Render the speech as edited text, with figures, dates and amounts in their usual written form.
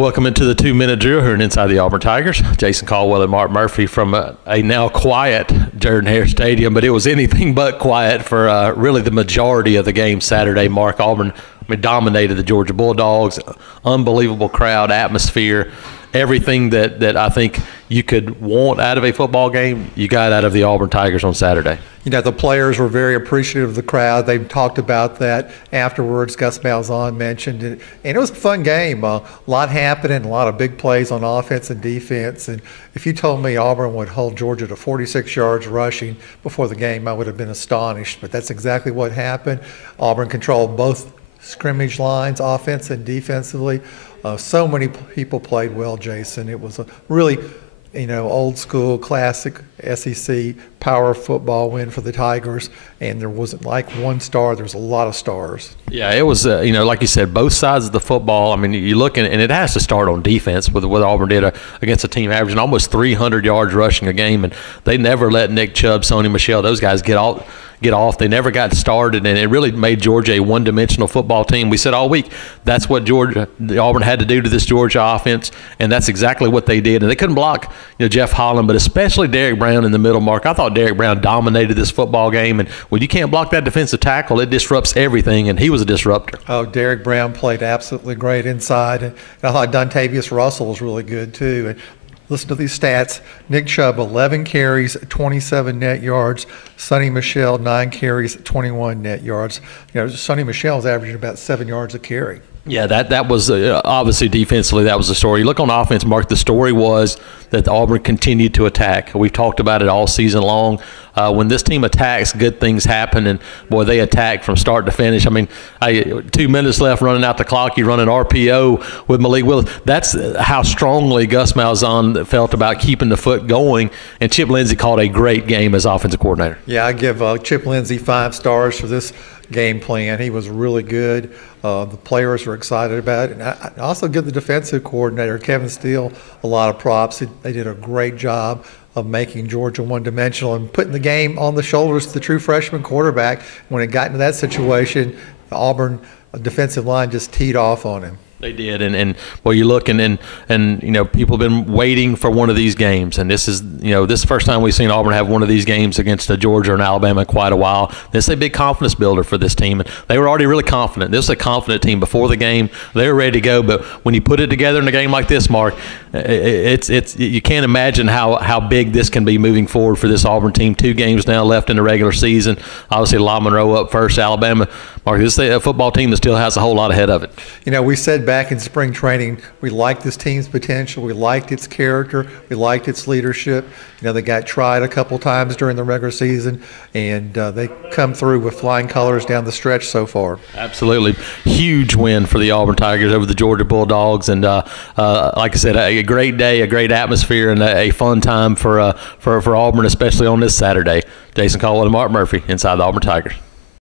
Welcome into the 2-minute drill here inside the Auburn Tigers. Jason Caldwell and Mark Murphy from a now quiet Jordan-Hare Stadium, but it was anything but quiet for really the majority of the game Saturday. Mark, Auburn dominated the Georgia Bulldogs. Unbelievable crowd, atmosphere, everything that I think you could want out of a football game, you got out of the Auburn Tigers on Saturday. You know, the players were very appreciative of the crowd. They talked about that afterwards. Gus Malzahn mentioned it. And it was a fun game. A lot happening, a lot of big plays on offense and defense. And if you told me Auburn would hold Georgia to 46 yards rushing before the game, I would have been astonished. But that's exactly what happened. Auburn controlled both scrimmage lines, offense and defensively. So many people played well, Jason. It was a really, old school, classic SEC power football win for the Tigers, and there wasn't like one star. There was a lot of stars. Yeah, it was, like you said, both sides of the football. I mean, you look and it has to start on defense with what Auburn did against a team averaging almost 300 yards rushing a game, and they never let Nick Chubb, Sony Michel, those guys get off. They never got started, and it really made Georgia a one-dimensional football team. We said all week that's what Auburn had to do to this Georgia offense, and that's exactly what they did. And they couldn't block Jeff Holland, but especially Derrick Brown in the middle. Mark, I thought Derrick Brown dominated this football game, and when you can't block that defensive tackle, it disrupts everything, and he was a disruptor. Oh, Derrick Brown played absolutely great inside, and I thought Dontavius Russell was really good too. And listen to these stats. Nick Chubb, 11 carries, 27 net yards. Sony Michel, 9 carries, 21 net yards. Sony Michel is averaging about 7 yards a carry. Yeah, that was obviously defensively, that was the story. You look on offense, Mark, the story was that Auburn continued to attack. We've talked about it all season long. When this team attacks, good things happen, and, boy, they attack from start to finish. I mean, 2 minutes left running out the clock, you run an RPO with Malik Willis. That's how strongly Gus Malzahn felt about keeping the foot going, and Chip Lindsey called a great game as offensive coordinator. Yeah, I give Chip Lindsey 5 stars for this game plan. He was really good. The players were excited about it. And I also give the defensive coordinator, Kevin Steele, a lot of props. They did a great job of making Georgia one-dimensional and putting the game on the shoulders of the true freshman quarterback. When it got into that situation, the Auburn defensive line just teed off on him. They did, and well, you look and people have been waiting for one of these games, and this is this is the first time we've seen Auburn have one of these games against Georgia and Alabama in quite a while. This is a big confidence builder for this team, and they were already really confident. This is a confident team before the game. They were ready to go, but when you put it together in a game like this, Mark, it's you can't imagine how big this can be moving forward for this Auburn team. 2 games now left in the regular season. Obviously, La Monroe up first, Alabama. Mark, this is a football team that still has a whole lot ahead of it. We said back in spring training, we liked this team's potential. We liked its character. We liked its leadership. They got tried a couple times during the regular season, and they come through with flying colors down the stretch so far. Absolutely. Huge win for the Auburn Tigers over the Georgia Bulldogs, and like I said, a great day, a great atmosphere, and a fun time for Auburn, especially on this Saturday. Jason Caldwell and Mark Murphy inside the Auburn Tigers.